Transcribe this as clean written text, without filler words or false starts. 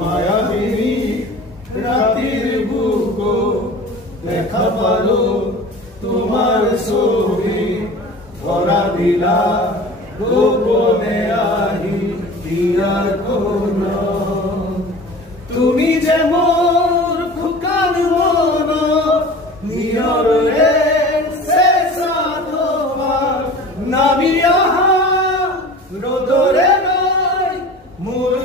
মায়াবিনী রাতির বুকো দেখা পালো তোমার ছবি ভরা দিলা গোপনে আহি দিয়ার কোন তুমি যে মোর ফুকান মন নিয়রে শেষা তোমার নামি আহা রোদরে নাই মোর